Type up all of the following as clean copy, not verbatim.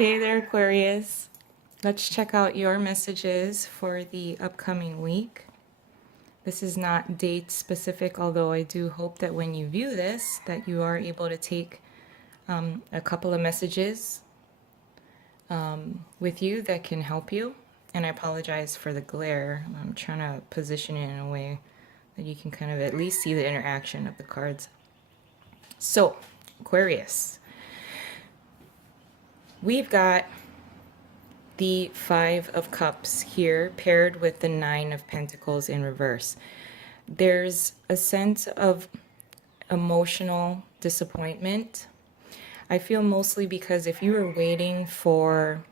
Hey there, Aquarius. Let's check out your messages for the upcoming week. This is not date specific, although I do hope that when you view this, that you are able to take a couple of messages with you that can help you. And I apologize for the glare. I'm trying to position it in a way that you can kind of at least see the interaction of the cards. So, Aquarius, we've got the Five of Cups here paired with the Nine of Pentacles in reverse. There's a sense of emotional disappointment. I feel mostly because if you were waiting for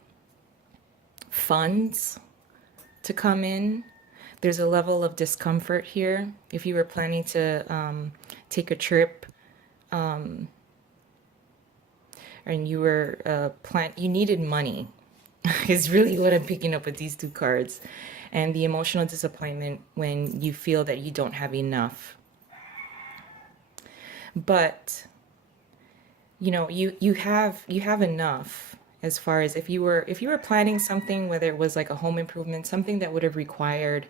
funds to come in, there's a level of discomfort here. If you were planning to take a trip, and you were you needed money is really what I'm picking up with these two cards. And the emotional disappointment when you feel that you don't have enough. But you have enough, as far as if you were planning something, whether it was like a home improvement, something that would have required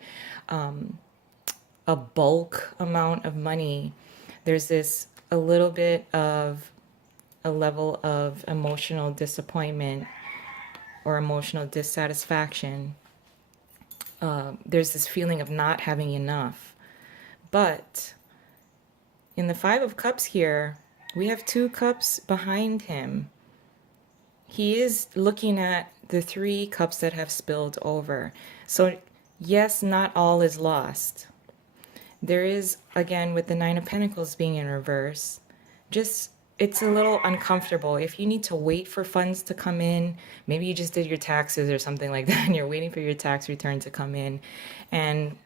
a bulk amount of money. There's this a little bit of a level of emotional disappointment or emotional dissatisfaction. There's this feeling of not having enough. But in the Five of Cups here, we have two cups behind him. He is looking at the three cups that have spilled over. So yes, not all is lost. There is, again, with the Nine of Pentacles being in reverse, just it's a little uncomfortable. If you need to wait for funds to come in, maybe you just did your taxes or something like that, and you're waiting for your tax return to come in, and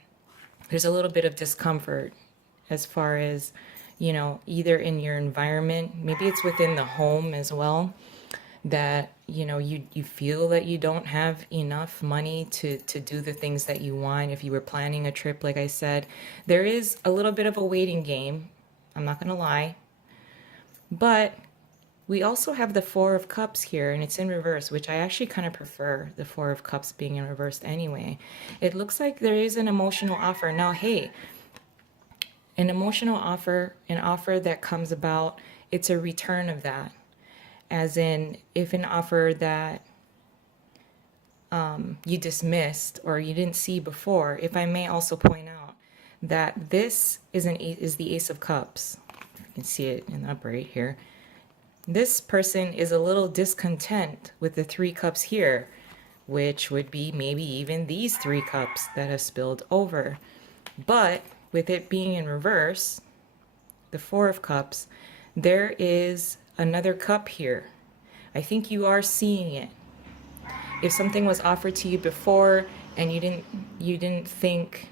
there's a little bit of discomfort as far as, either in your environment, maybe it's within the home as well, that, you feel that you don't have enough money to do the things that you want. If you were planning a trip, like I said, there is a little bit of a waiting game. I'm not going to lie. But we also have the Four of Cups here, and it's in reverse, which I actually kind of prefer the Four of Cups being in reverse anyway. It looks like there is an emotional offer. Now, hey, an emotional offer, an offer that comes about, it's a return of that. As in, if an offer that you dismissed or you didn't see before, if I may also point out that this is the Ace of Cups. You can see it in the upper right here. This person is a little discontent with the three cups here, which would be maybe even these three cups that have spilled over. But with it being in reverse, the Four of Cups, there is another cup here. I think you are seeing it. If something was offered to you before and you didn't think,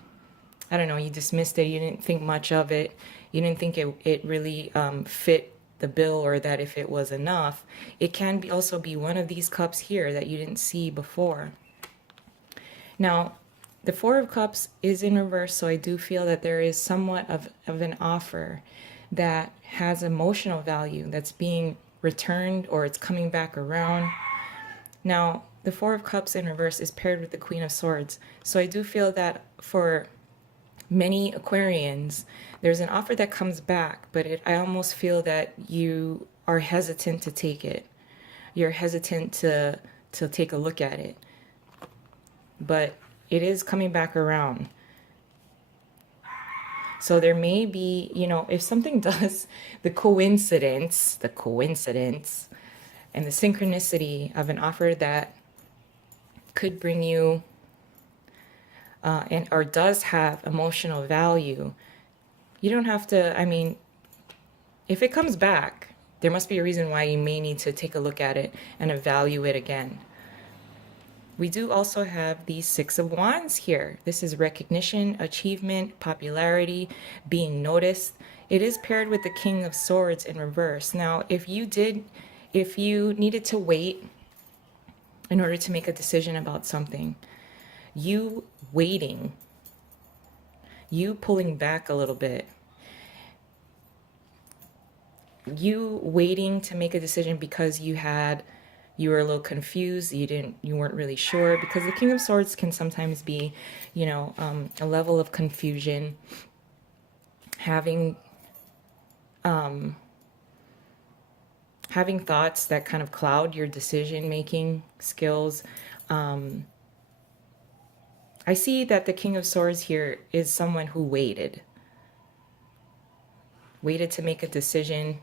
I don't know, you dismissed it, you didn't think much of it, you didn't think it really fit the bill, or that if it was enough, it can also be one of these cups here that you didn't see before. Now, the Four of Cups is in reverse, so I do feel that there is somewhat of an offer that has emotional value that's being returned, or it's coming back around. Now, the Four of Cups in reverse is paired with the Queen of Swords, so I do feel that for many Aquarians, there's an offer that comes back, but I almost feel that you are hesitant to take it. You're hesitant to take a look at it. But it is coming back around. So there may be, if something does, the coincidence and the synchronicity of an offer that could bring you or does have emotional value, you don't have to, if it comes back, there must be a reason why you may need to take a look at it and evaluate it again. We do also have the Six of Wands here. This is recognition, achievement, popularity, being noticed. It is paired with the King of Swords in reverse. Now, if you needed to wait in order to make a decision about something, you waiting, you pulling back a little bit, you waiting to make a decision because you had you were a little confused, you weren't really sure, because the King of Swords can sometimes be, a level of confusion, having having thoughts that kind of cloud your decision making skills. I see that the King of Swords here is someone who waited to make a decision,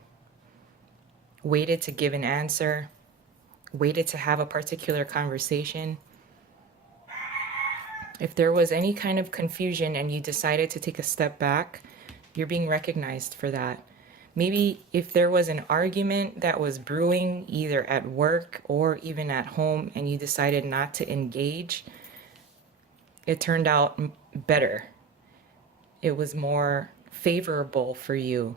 waited to give an answer, waited to have a particular conversation. If there was any kind of confusion and you decided to take a step back, you're being recognized for that. Maybe if there was an argument that was brewing either at work or even at home and you decided not to engage, it turned out better. It was more favorable for you.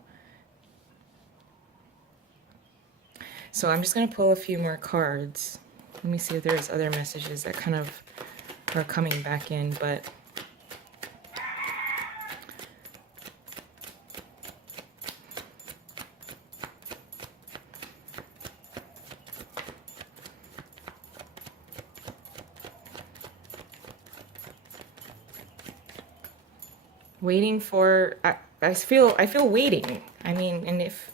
So I'm just going to pull a few more cards. Let me see if there's other messages that kind of are coming back in, but waiting for, I feel waiting. I mean, and if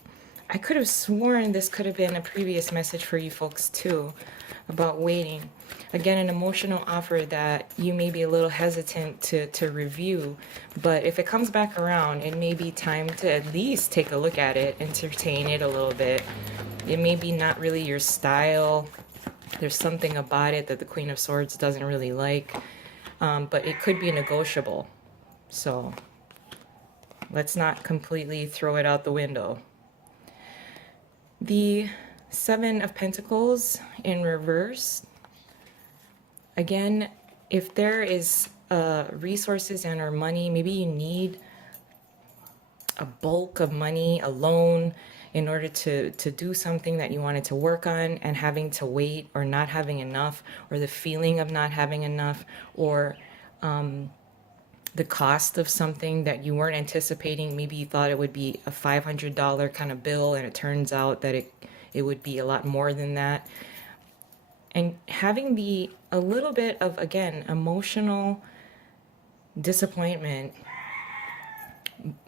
I could have sworn this could have been a previous message for you folks too, about waiting. Again, an emotional offer that you may be a little hesitant to review, but if it comes back around, it may be time to at least take a look at it, entertain it a little bit. It may be not really your style. There's something about it that the Queen of Swords doesn't really like, but it could be negotiable. So let's not completely throw it out the window. The Seven of Pentacles in reverse. Again, if there is resources and or money, maybe you need a bulk of money, a loan, in order to do something that you wanted to work on, and having to wait, or not having enough, or the feeling of not having enough, or the cost of something that you weren't anticipating. Maybe you thought it would be a $500 kind of bill, and it turns out that it would be a lot more than that. And having a little bit of, again, emotional disappointment,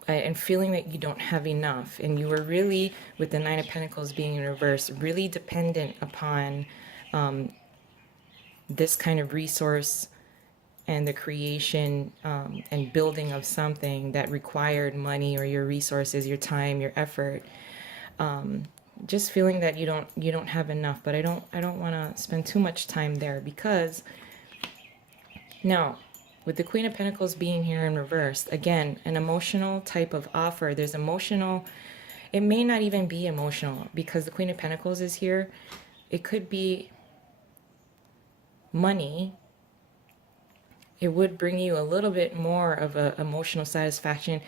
and feeling that you don't have enough. And you were really, with the Nine of Pentacles being in reverse, really dependent upon this kind of resource and the creation and building of something that required money or your resources, your time, your effort. Just feeling that you don't have enough. But I don't want to spend too much time there, because now, with the Queen of Pentacles being here in reverse, again, an emotional type of offer. There's emotional, it may not even be emotional, because the Queen of Pentacles is here. It could be money. It would bring you a little bit more of a emotional satisfaction.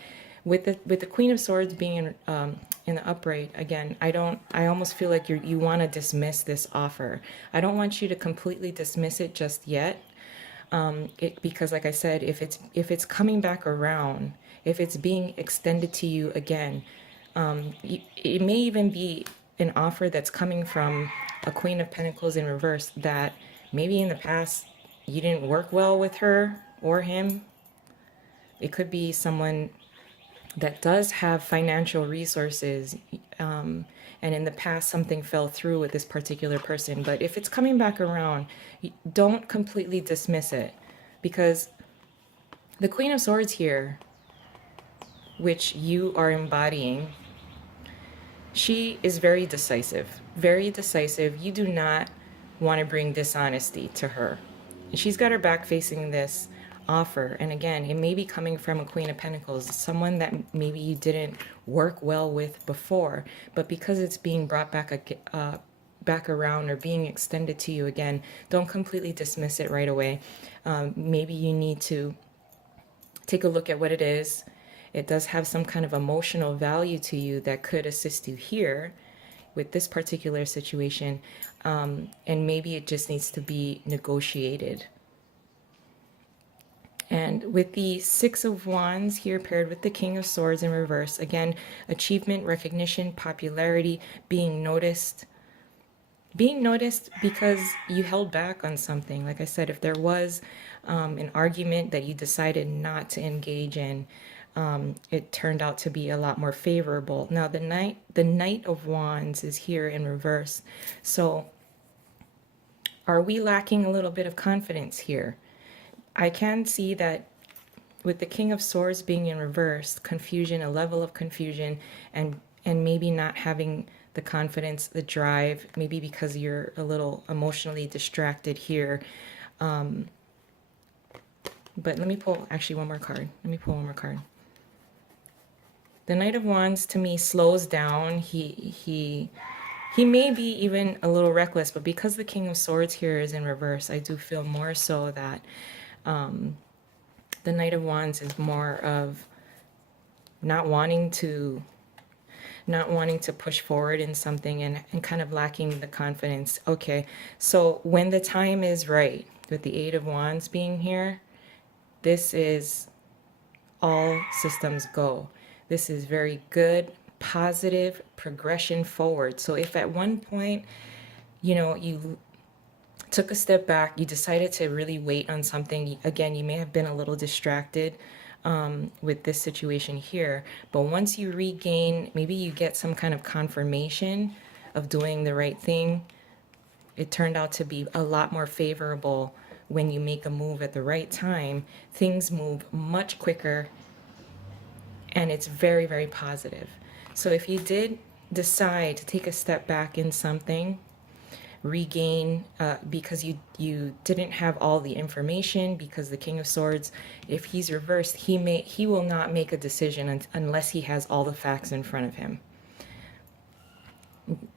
With the Queen of Swords being in the upright, again, I almost feel like you want to dismiss this offer. I don't want you to completely dismiss it just yet. Because like I said, if it's coming back around, if it's being extended to you again, it may even be an offer that's coming from a Queen of Pentacles in reverse that maybe in the past you didn't work well with her or him. It could be someone that does have financial resources, and in the past something fell through with this particular person. But if it's coming back around, don't completely dismiss it, because the Queen of Swords here, which you are embodying, she is very decisive, very decisive. You do not want to bring dishonesty to her. And she's got her back facing this offer. And again, it may be coming from a Queen of Pentacles, someone that maybe you didn't work well with before, but because it's being brought back around or being extended to you again, don't completely dismiss it right away. Maybe you need to take a look at what it is. It does have some kind of emotional value to you that could assist you here with this particular situation, and maybe it just needs to be negotiated. And with the Six of Wands here paired with the King of Swords in reverse, again, achievement, recognition, popularity, being noticed. being noticed because you held back on something. Like I said, if there was an argument that you decided not to engage in, it turned out to be a lot more favorable. Now the Knight of Wands is here in reverse. So are we lacking a little bit of confidence here? I can see that with the King of Swords being in reverse, confusion, a level of confusion, and maybe not having the confidence, the drive, maybe because you're a little emotionally distracted here. But let me pull actually one more card. Let me pull one more card. The Knight of Wands to me slows down. He may be even a little reckless, but because the King of Swords here is in reverse, I do feel more so that the Knight of Wands is more of not wanting to push forward in something and kind of lacking the confidence. Okay, so when the time is right, with the Eight of Wands being here, this is all systems go. This is very good, positive progression forward. So if at one point, you took a step back, you decided to really wait on something, again, you may have been a little distracted with this situation here, but once you regain, maybe you get some kind of confirmation of doing the right thing, it turned out to be a lot more favorable. When you make a move at the right time, things move much quicker, and it's very, very positive. So if you did decide to take a step back in something, regain, because you didn't have all the information, because the King of Swords, if he's reversed, he will not make a decision unless he has all the facts in front of him.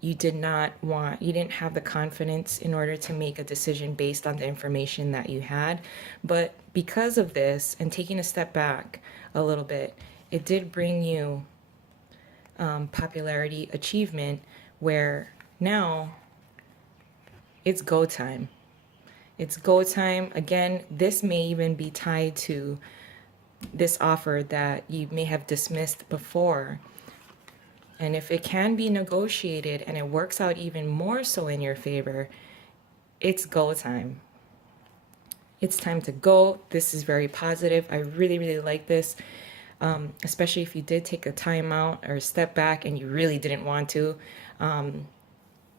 You didn't have the confidence in order to make a decision based on the information that you had. But because of this and taking a step back a little bit, it did bring you popularity, achievement, where now it's go time. It's go time. Again, this may even be tied to this offer that you may have dismissed before. And if it can be negotiated and it works out even more so in your favor, it's go time. It's time to go. This is very positive. I really, really like this, especially if you did take a time out or a step back and you really didn't want to,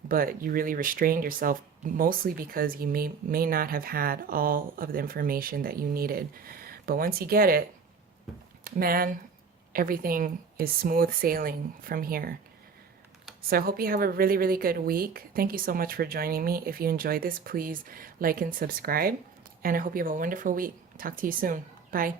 but you really restrained yourself, mostly because you may not have had all of the information that you needed. But once you get it, man, everything is smooth sailing from here. So I hope you have a really, really good week. Thank you so much for joining me. If you enjoyed this, please like and subscribe. And I hope you have a wonderful week. Talk to you soon. Bye.